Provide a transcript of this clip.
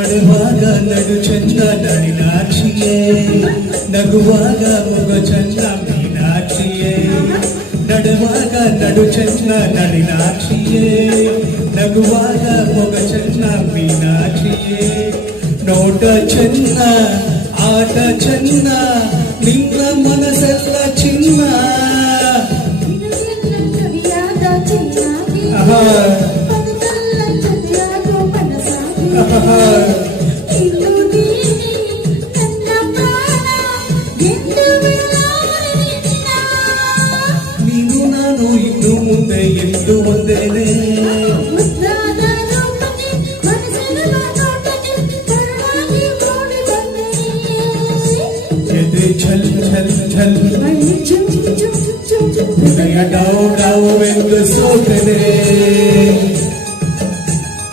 ನಡುವಾಗ ನಡು ಚಂದ ನಳಿನಾಕ್ಷಿಯೇ ನಗುವಾಗ ಮುಗ ಚಂದ ಮೀನಾಕ್ಷಿಯೇ ನಡುವಾಗ ನಡು ಚಂದ ನಳಿನಾಕ್ಷಿಯೇ ನಗುವಾಗ ಮುಗ ಚಂದ ಮೀನಾಕ್ಷಿಯೇ ನೋಟ ಚಂದ ಆಟ ಚಂದ ನಿನ್ನ ಮನಸ್ಸೆಲ್ಲ ಚಿನ್ನ ನೀನು ನಾನು ಇನ್ನು ಮುಂದೆ ಎಂದು ಒಂದೇನೆ ಛಲ್ ಛಲ್ ಛಲ್ ಹೃದಯ ಡಾವ್ ಡಾವ್ ಎಂದು ಸೋತ